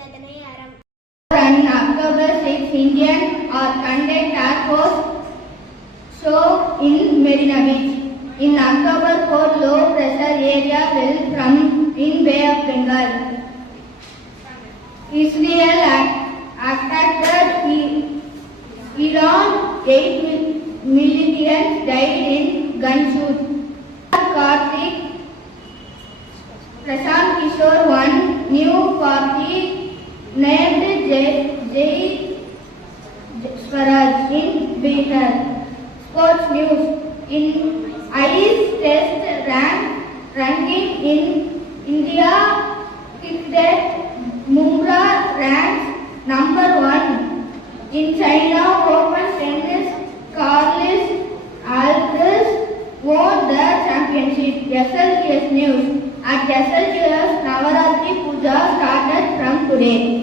On October 6, Indian or conduct Air Force show in Marina Beach. In October 4, low pressure area will from in Bay of Bengal. Israel attacked Iran. 8 militants died in gunshot. Karthik Prashant Kishore won new party named Jai Swaraj in Bihar. Sports news. In ICE test ranking in India, cricket Mumra ranks number 1. In China Open tennis, Carlos Alcaraz won the championship. SLGS news. At SLGS, Navaratri Puja started from today.